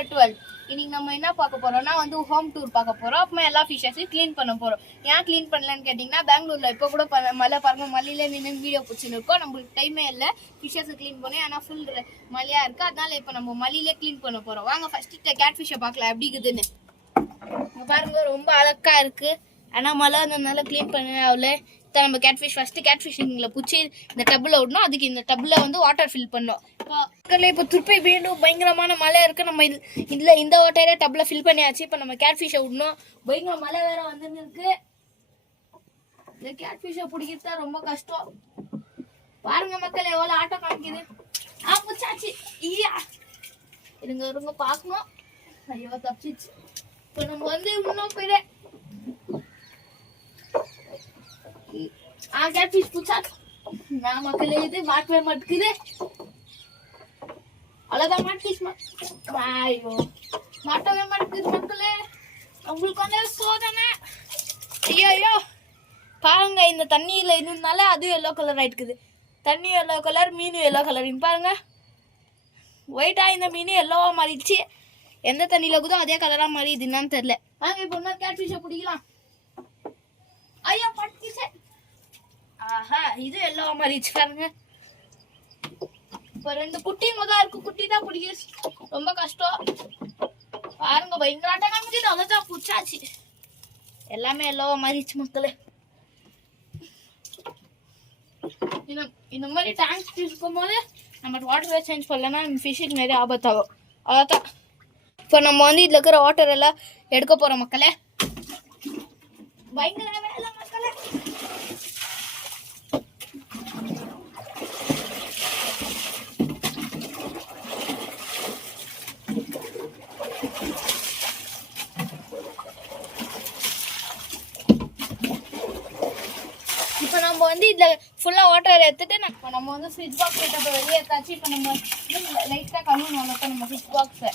Number 12. இன்னைக்கு நம்ம என்ன பார்க்க போறோம்னா வந்து ஹோம் டூர் பார்க்க போறோம். அப்புறமா எல்லா ஃபிஷஸையும் க்ளீன் பண்ண போறோம். ஏன் க்ளீன் பண்ணலன்னு கேட்டிங்கன்னா, பெங்களூர்ல இப்போ கூட மழை பாருங்க, மலையில நின்று வீடியோ பிடிச்சின்னு இருக்கோம். நம்மளுக்கு டைமே இல்லை ஃபிஷஸை க்ளீன் பண்ணி, ஆனால் ஃபுல் மழையா இருக்கு. அதனால இப்போ நம்ம மலையிலே க்ளீன் பண்ண போறோம். வாங்க ஃபர்ஸ்ட் கேட் ஃபிஷ்ஷை பார்க்கலாம் எப்படி இருக்குதுன்னு. பாருங்க ரொம்ப அழகா இருக்கு. ஆனால் மழை வந்ததுனால க்ளீன் பண்ண அவ்வளோ. நம்ம கேட்ஃபிஷ் ஃபர்ஸ்ட் கேட்ஃபிஷிங்ல பிடிச்சி இந்த டப்பில் விடணும். அதுக்கு இந்த டப்பில் வந்து வாட்டர் ஃபில் பண்ணோம். இப்போ திருப்பி வீண்டும் பயங்கரமான மழை இருக்கு. நம்ம இந்த வாட்டரே டப்பில் ஃபில் பண்ணியாச்சு. இப்போ நம்ம கேட்ஃபிஷை விடணும். பயங்கர மழை வேற வந்துன்னு இருக்கு. இந்த கேட்ஃபிஷை பிடிக்கிறதா ரொம்ப கஷ்டம். பாருங்க மக்கள் எவ்வளோ ஆட்டம் காமிக்குது. பிடிச்சாச்சு. இருங்க பார்க்கணும். ஐயோ தப்பிச்சு. இப்போ நம்ம வந்து இன்னும் போயிட கேட்ஃபிஷ் பிடிச்சாச்சு. நான் மக்களே இது மாட்டவே மாட்டேங்குது. அவ்வளோதான் மாட்டிஸ். ஐயோ மாட்டவே மாட்டேங்குது மக்களே. உங்களுக்கு வந்து சோதனை. ஐயோ பாருங்க, இந்த தண்ணியில் இருந்ததுனால அதுவும் எல்லோ கலர் ஆயிட்டுக்குது. தண்ணி எல்லோ கலர், மீனும் எல்லோ கலர். பாருங்க ஒயிட்டா இந்த மீன் எல்லோவா மாறிடுச்சு. எந்த தண்ணியில இருக்குதோ அதே கலரா மாறிடுது, என்னன்னு தெரியல. வாங்க இப்போ இன்னொரு கேட்ஃபிஷை பிடிக்கலாம். ஐயோ பட்டுச்சு. ஆஹா இது எல்லோவா மாறிடுச்சு பாருங்க. இப்போ 2 குட்டி தான் இருக்கு. குட்டி தான் பிடிக்க ரொம்ப கஷ்டம். பாருங்க பயங்கராட்டம் காமிக்குது. அவ்வளோதான் பிடிச்சாச்சு. எல்லாமே எல்லோவா மாறிடுச்சு மக்களே. இந்த மாதிரி டேங்க் இருக்கும் போது நம்ம வாட்டரை சேஞ்ச் பண்ணலன்னா நம்ம ஃபிஷ்ஷுக்கு நிறைய ஆபத்தாகும். அவ்வளோதான். இப்போ நம்ம வந்து இதில் இருக்கிற வாட்டர் எல்லாம் எடுக்க போகிறோம் மக்களே. பயங்கர வேலை மக்களே. இப்போ நம்ம வந்து இதில் ஃபுல்லாக வாட்டர் எடுத்துட்டு நம்ம வந்து ஃபிஷ் பாக்ஸ் எடுத்து வெளியே எடுத்தாச்சு. இப்போ நம்ம லைட்டாக கழுவணும் அவ்வளோதான் நம்ம ஃபிஷ் பாக்ஸை.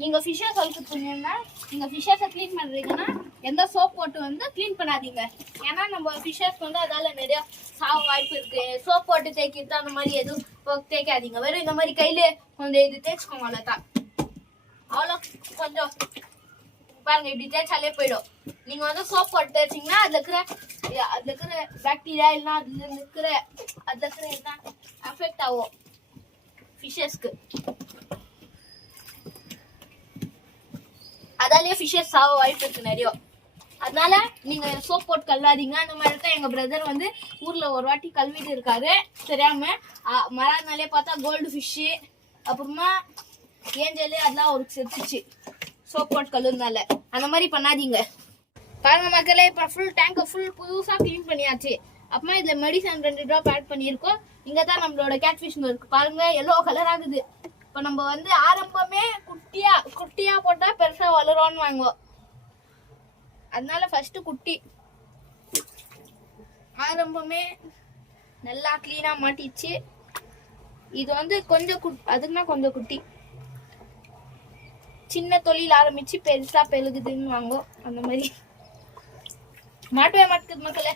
நீங்கள் ஃபிஷ்ஷை சொல்லிட்டுங்கன்னா, நீங்கள் ஃபிஷ்ஷஸை க்ளீன் பண்ணுறீங்கன்னா எந்த சோப் போட்டு வந்து க்ளீன் பண்ணாதீங்க. ஏன்னா நம்ம ஃபிஷ்ஷஸ் வந்து அதால் நிறையா சாவ வாய்ப்பு இருக்குது. சோப் போட்டு தேய்க்கிறது அந்த மாதிரி எதுவும் தேய்க்காதீங்க. வெறும் இந்த மாதிரி கையிலே கொஞ்சம் இது தேய்ச்சிக்கோங்க அவ்வளோதான். அவ்வளோ கொஞ்சம் பாருங்க இப்படி தேய்ச்சாலே போயிடும். நீங்கள் வந்து சோப் போட்டு தேய்ச்சிங்கன்னா அதில் இருக்கிற பாக்டீரியா இல்லைன்னா அதில் இருக்கிற எல்லாம் அஃபெக்ட் ஆகும் ஃபிஷ்ஷஸ்க்கு. அதாலேயே ஃபிஷ்ஷஸ் சாவ வாய்ப்பு இருக்கு நிறைய. அதனால நீங்க சோப் போட்டு கழுவாதீங்க. அந்த மாதிரி தான் எங்க பிரதர் வந்து ஊர்ல ஒரு வாட்டி கழுவிட்டு இருக்காரு தெரியாம. மறாநாளே பார்த்தா கோல்டு ஃபிஷ்ஷு அப்புறமா ஏஞ்சலு அதெல்லாம் அவருக்கு செத்துச்சு சோப் போட்டு கழுவுனால. அந்த மாதிரி பண்ணாதீங்க. பாருங்க மக்களே, இப்போ ஃபுல் டேங்கை புதுசாக க்ளீன் பண்ணியாச்சு. அப்புறமா இதில் மெடிசன் 2 ட்ராப் ஆட் பண்ணியிருக்கோம். இங்கே தான் நம்மளோட கேட்ஃபிஷ்ங்க இருக்கு. பாருங்க எல்லோ கலர் ஆகுது. இப்போ நம்ம வந்து ஆரம்பமே குட்டியா போட்டால் பெருசாக வளரும்னு வாங்குவோம். அதனால ஃபர்ஸ்ட் குட்டி ஆரம்பமே நல்லா க்ளீனாக மாட்டிச்சு. இது வந்து கொஞ்சம் அதுக்குன்னா கொஞ்சம் குட்டி சின்ன தொழில் ஆரம்பிச்சு பெருசா பெருகுதுன்னு வாங்குவோம். அந்த மாதிரி மாட்டவே மாட்டுது மக்களே.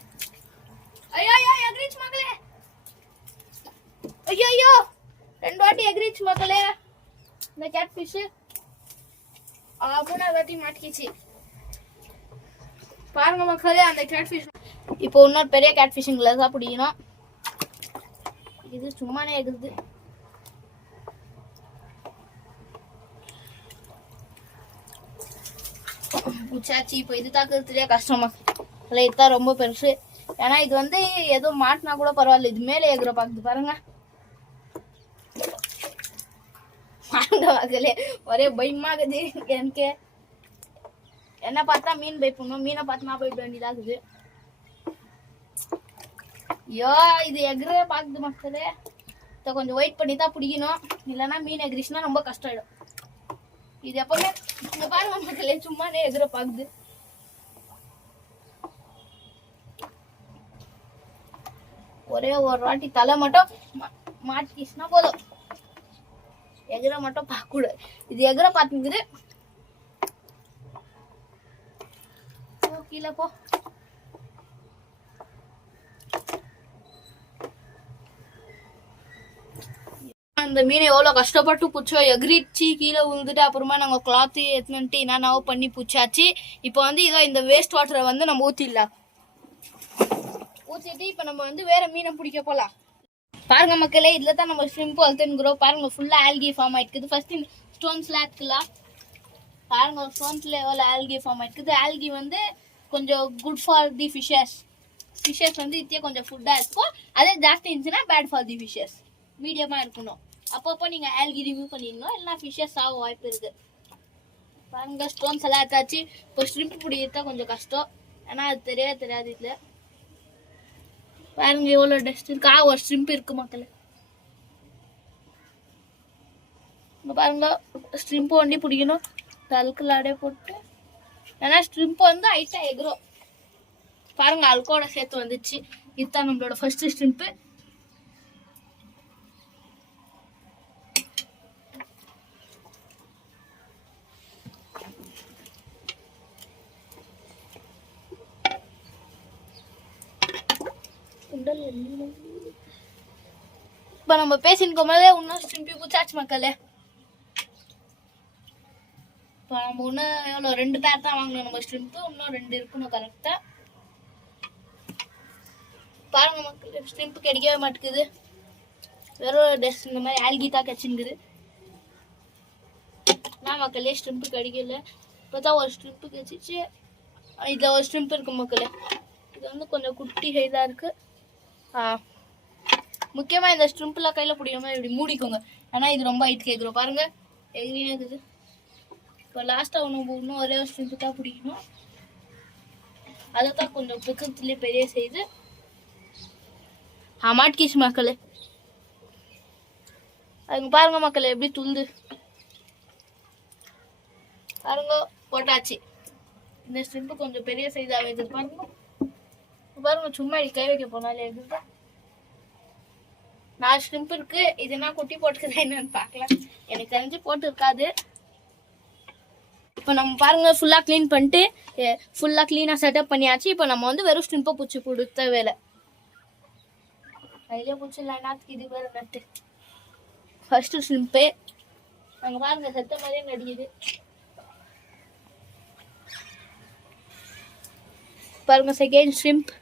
ஐயோ எக்ரிச் மக்களே. ஐயோ 2 வாட்டி எக்ரிச் மக்களே. இந்த கேட்ஃபிஷ் 3ஆவது வாட்டி மாட்டிக்கிச்சு. பாருங்க மக்களே அந்த கேட்ஃபிஷ். இப்போ இன்னொரு பெரிய கேட்ஃபிஷிங்ல தான் பிடிக்கணும். இது சும்மானே எகுது. உச்சாச்சு. இப்போ இது தாக்குறதுலேயே கஷ்டமா இல்லை, இதுதான் ரொம்ப பெருசு. ஏன்னா இது வந்து ஏதோ மாட்டினா கூட பரவாயில்ல. இது மேலே எகுற பாக்குது பாருங்க. மக்களே ஒரே பயமாகுது எனக்கு. என்ன பார்த்தா மீன் பயப்படணும், மீனை பார்த்து நான் போயிட வேண்டியதாகுது. ஐயோ இது எகுற பாக்குது மக்களே. கொஞ்சம் வெயிட் பண்ணி தான் பிடிக்கணும். இல்லைன்னா மீன் எகிரிச்சுன்னா ரொம்ப கஷ்டம் ஆயிடும். இது எப்பவுமே இந்த பாருங்க மக்களே சும்மானே எகுற பாக்குது. ஒரே ஒரு வாட்டி தலை மட்டும் மாட்டிச்சுன்னா போதும். எகுற மட்டும் பார்க்க கூடாது. இது எகுற பாத்துக்குது. கீழே போ. இந்த மீனை எவ்வளோ கஷ்டப்பட்டு பிடிச்சோம், எகிரிச்சு கீழே விழுந்துட்டு அப்புறமா நாங்கள் கிளாத்து எடுத்துட்டு என்னென்னாவோ பண்ணி பிடிச்சாச்சு. இப்போ வந்து இதோ இந்த வேஸ்ட் வாட்டரை வந்து நம்ம ஊற்றிடலாம். ஊற்றிட்டு இப்போ நம்ம வந்து வேற மீனை பிடிக்க போகலாம். பாருங்க மக்களே, இதில் தான் நம்ம ஷ்ரிம்ப் வளர்த்துங்கிறோம். பாருங்க ஃபுல்லாக ஆல்கி ஃபார்ம் ஆயிட்டுக்குது. ஃபர்ஸ்ட் இந்த ஸ்டோன்ஸ்லாம் இருக்குலாம், பாருங்க ஸ்டோன்ஸ்ல எவ்வளோ ஆல்கி ஃபார்ம் ஆயிட்டுக்குது. ஆல்கி வந்து கொஞ்சம் good for the fishes. Fishes வந்து இத்தியே கொஞ்சம் ஃபுட்டாக இருக்கும். அதே ஜாஸ்தி இருந்துச்சுன்னா பேட் ஃபார் தி ஃபிஷஸ். மீடியமாக இருக்கணும். அப்பப்போ நீங்கள் ஆல்கி ரிமூவ் பண்ணிடணும், இல்லைனா ஃபிஷஸ் ஆக வாய்ப்பு இருக்குது. பாருங்க ஸ்டோன்ஸ் எல்லாம் எடுத்தாச்சு. இப்போ ஷ்ரிம்ப் பிடிக்கிறதா கொஞ்சம் கஷ்டம், ஏன்னா அது தெரியாது. இதில் பாருங்க எவ்வளோ டஸ்ட் இருக்கு. ஒரு ஷ்ரிம்ப் இருக்கு மக்களே. பாருங்க ஷ்ரிம்ப் வண்டி பிடிக்கணும், அல்கலாடே போட்டு, ஏன்னா ஷ்ரிம்ப் வந்து ஹைட்டா எகிறோம். பாருங்க அல்கோட சேர்த்து வந்துச்சு. இதுதான் நம்மளோட ஃபர்ஸ்ட் ஷ்ரிம்ப். இப்ப நம்ம பேசிருக்கும் போதே இன்னும் ஷ்ரிம்பி பிடிச்சாச்சு மக்களே. இப்போ நம்ம இன்னும் எவ்வளோ 2 பேர் தான் வாங்கணும் நம்ம ஷ்ரிம்ப். இன்னும் 2 இருக்கணும் கரெக்டா. பாருங்க மக்களே, ஷ்ரிம்ப் கிடைக்கவே மாட்டேங்குது. வெறும் டெஸ்ட் இந்த மாதிரி ஆல்கி தான் கிடைச்சிருக்குது. நான் மக்களே ஷ்ரிம்ப் கிடைக்கல. இப்போதான் ஒரு ஷ்ரிம்ப் கிடைச்சிச்சு. இதில் ஒரு ஷ்ரிம்ப் இருக்கு மக்களே. இது வந்து கொஞ்சம் குட்டி சைஸாக இருக்கு. முக்கியமாக இந்த ஷ்ரிம்ப்லாம் கையில் பிடிக்காம இப்படி மூடிக்கோங்க, ஆனால் இது ரொம்ப ஹைட் கேட்குறோம். பாருங்க எகிரினே இருக்குது. இப்போ லாஸ்ட்டாக இன்னும் ஒரே ஒரு ஷ்ரிம்ப் தான் பிடிக்கணும். அதை தான் கொஞ்சம் பிக்கத்துலேயே பெரிய சைஸு. மாட்கிச்சு மக்களே. அதுங்க பாருங்க மக்களே எப்படி துள்ளுது பாருங்க. போட்டாச்சு. இந்த ஷ்ரிம்ப் கொஞ்சம் பெரிய சைஸாக இருக்குது. பாருங்க சும்மா கை வைக்க போனாலே இருக்குது. 4 ஷ்ரிம்ப் இருக்கு. இதுனா குட்டி போட்டுக்குதா என்னன்னு பார்க்கலாம். எனக்கு தெரிஞ்சு போட்டு இருக்காது. இப்போ நம்ம பாருங்க ஃபுல்லாக க்ளீன் பண்ணிட்டு ஃபுல்லாக க்ளீனாக செட்டப் பண்ணியாச்சு. இப்போ நம்ம வந்து வெறும் ஷ்ரிம்பை பிடிச்சி கொடுத்த வேலை கையிலே பிடிச்சிடலாம். என்னத்துக்கு இது வேறு நட்டு. ஃபர்ஸ்ட் ஷ்ரிம்பு நாங்கள் பாருங்க செத்த மாதிரியே நடிக்குது. பாருங்க செகண்ட் ஷ்ரிம்ப்.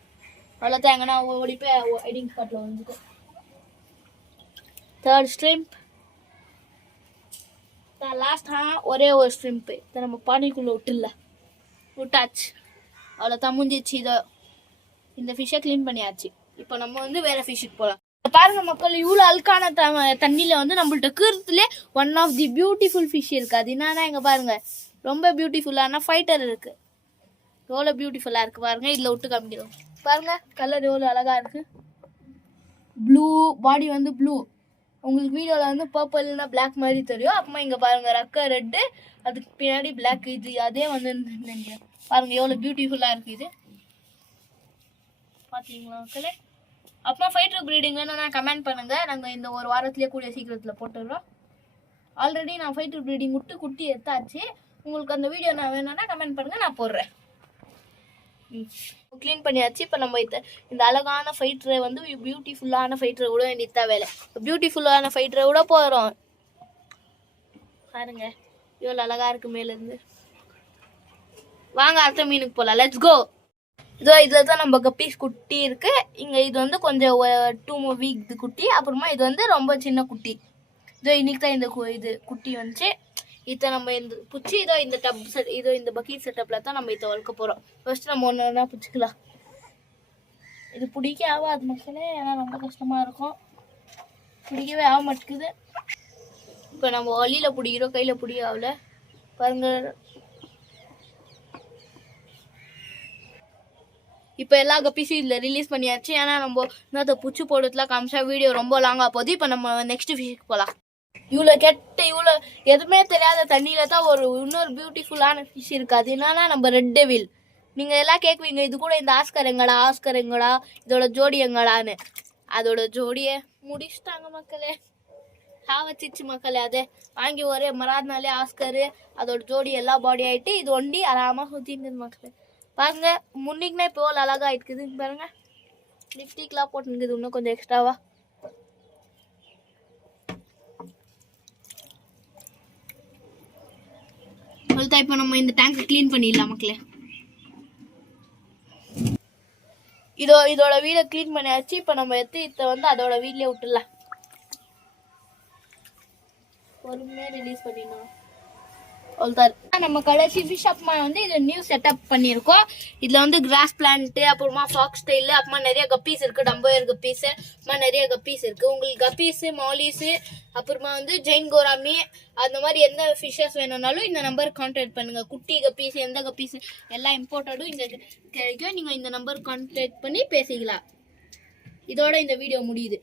அவ்வளோதான், எங்கன்னா ஓடி போய் ஹைடிங் ஸ்பாட்டில் வந்துக்கும். Third shrimp. லாஸ்ட் ஒரே ஒரு ஷ்ரிம்ப்பு. இதை நம்ம பானிக்குள்ளே விட்டாச்சு. அவ்வளோதான் முடிஞ்சிச்சு. இதோ இந்த ஃபிஷ்ஷை க்ளீன் பண்ணியாச்சு. இப்போ நம்ம வந்து வேற ஃபிஷ்ஷுக்கு போகலாம். பாருங்க மக்கள், இவ்வளோ அழுக்கான தண்ணியில் வந்து நம்மள்ட்ட இருக்கிறதுலே one of the beautiful fish இருக்குது. அது என்னன்னா இங்கே பாருங்க ரொம்ப பியூட்டிஃபுல்லான ஃபைட்டர் இருக்குது. எவ்வளோ பியூட்டிஃபுல்லாக இருக்குது பாருங்க. இதில் விட்டு காமிக்கிறோம் பாருங்க. கலர் எவ்வளோ அழகாக இருக்குது. ப்ளூ பாடி வந்து ப்ளூ. உங்களுக்கு வீடியோவில் வந்து பர்பிள் இல்லைன்னா பிளாக் மாதிரி தெரியும். அப்புறமா இங்கே பாருங்கள் ரெக்க ரெட்டு, அதுக்கு பின்னாடி பிளாக். இது அதே வந்து பாருங்கள் எவ்வளோ பியூட்டிஃபுல்லாக இருக்குது. இது பார்த்தீங்களா மக்களே. அப்புறம் ஃபைட்டர் ப்ரீடிங் வேணும்னா கமெண்ட் பண்ணுங்கள். நாங்கள் இந்த ஒரு வாரத்துலேயே கூடிய சீக்கிரத்தில் போட்டுடுறோம். ஆல்ரெடி நான் ஃபைட்டர் ப்ரீடிங் விட்டு குட்டி எடுத்தாச்சு. உங்களுக்கு அந்த வீடியோ நான் வேணும்னா கமெண்ட் பண்ணுங்கள், நான் போடுறேன். க்ளீன் பண்ணியாச்சு. இப்போ நம்ம இந்த அழகான ஃபைட்டரை வந்து பியூட்டிஃபுல்லான ஃபைட்டரை விட வேண்டியதான் வேலை. பியூட்டிஃபுல்லான ஃபைட்டரை விட போகிறோம். பாருங்க எவ்வளோ அழகா இருக்கு மேலேருந்து. வாங்க அடுத்த மீனுக்கு போகலாம். Let's go. இதில் தான் நம்ம கப்பீஸ் குட்டி இருக்கு. இங்கே இது வந்து கொஞ்சம் 2 வீக் குட்டி. அப்புறமா இது வந்து ரொம்ப சின்ன குட்டி. இன்னைக்கு தான் இது குட்டி வந்துச்சு. இதை நம்ம இந்த பிடிச்சி இந்த டப் செட் இந்த பக்கெட் செட்டப்பில் தான் நம்ம இதை வளர்க்க போகிறோம். ஃபர்ஸ்ட் நம்ம ஒன்று பிடிச்சிக்கலாம். இது பிடிக்க ஆகாது மக்களே, ஏன்னா ரொம்ப கஷ்டமாக இருக்கும். பிடிக்கவே ஆக மாட்டேங்குது. இப்போ நம்ம வழியில் பிடிக்கிறோம், கையில் பிடிக்க ஆகல. பாருங்க இப்போ எல்லா கப்பீஸும் இதில் ரிலீஸ் பண்ணியாச்சு. ஏன்னா நம்ம இன்னொரு பூச்சி போடுறதுலாம் காமிச்சா வீடியோ ரொம்ப லாங்காக போகுது. இப்போ நம்ம நெக்ஸ்ட் ஃபிஷ்ஷுக்கு போகலாம். இவ்வளோ இவ்வளோ எதுவுமே தெரியாத தண்ணியில் தான் இன்னொரு பியூட்டிஃபுல்லான ஃபிஷ் இருக்குது. அது என்னன்னா நம்ம ரெட் டெவில். நீங்கள் எல்லாம் கேட்குவீங்க இது கூட இந்த ஆஸ்கர் எங்கடா, இதோட ஜோடி எங்கடான்னு. அதோட ஜோடியை முடிச்சுட்டாங்க மக்களே. வச்சிச்சு மக்களே. அதை வாங்கி ஒரே மறாதனாலே ஆஸ்கரு அதோட ஜோடி எல்லா பாடி ஆகிட்டு இது ஒண்டி ஆறாமல் சுற்றிருந்தது மக்களே. பாருங்க முன்னிக்குனா இப்போ அழகாக ஆயிட்டுக்குது. பாருங்க லிப்ஸ்டிக்லாம் போட்டுருக்குது இன்னும் கொஞ்சம் எக்ஸ்ட்ராவா. அவ்வளோதான். இப்போ நம்ம இந்த டேங்கை க்ளீன் பண்ணிடலாம் மக்களே. இதோட வீடை க்ளீன் பண்ணியாச்சு. இப்போ நம்ம எடுத்து இதை வந்து அதோட வீட்லயே விட்டுடலாம். பொறுமையாக ரிலீஸ் பண்ணிடணும். நம்ம கடைசி ஃபிஷ் அப்புறமா வந்து இது நியூ செட்டப் பண்ணியிருக்கோம். இதுல வந்து கிராஸ் பிளான்ட், அப்புறமா ஃபாக்ஸ் ஸ்டைல், அப்புறமா நிறைய கப்பீஸ் இருக்கு, டம்போயர் கப்பீஸ், அப்புறமா நிறைய கப்பீஸ் இருக்கு. உங்களுக்கு கப்பீஸ், மாலிஸ், அப்புறமா வந்து ஜெயின் கோராமி அந்த மாதிரி எந்த ஃபிஷ்ஷஸ் வேணும்னாலும் இந்த நம்பருக்கு கான்டாக்ட் பண்ணுங்க. குட்டி கப்பீஸ், எந்த கப்பீஸ் எல்லாம் இம்போர்ட்டடும் இங்க கிடைக்கும். நீங்க இந்த நம்பருக்கு கான்டாக்ட் பண்ணி பேசிக்கலாம். இதோட இந்த வீடியோ முடியுது.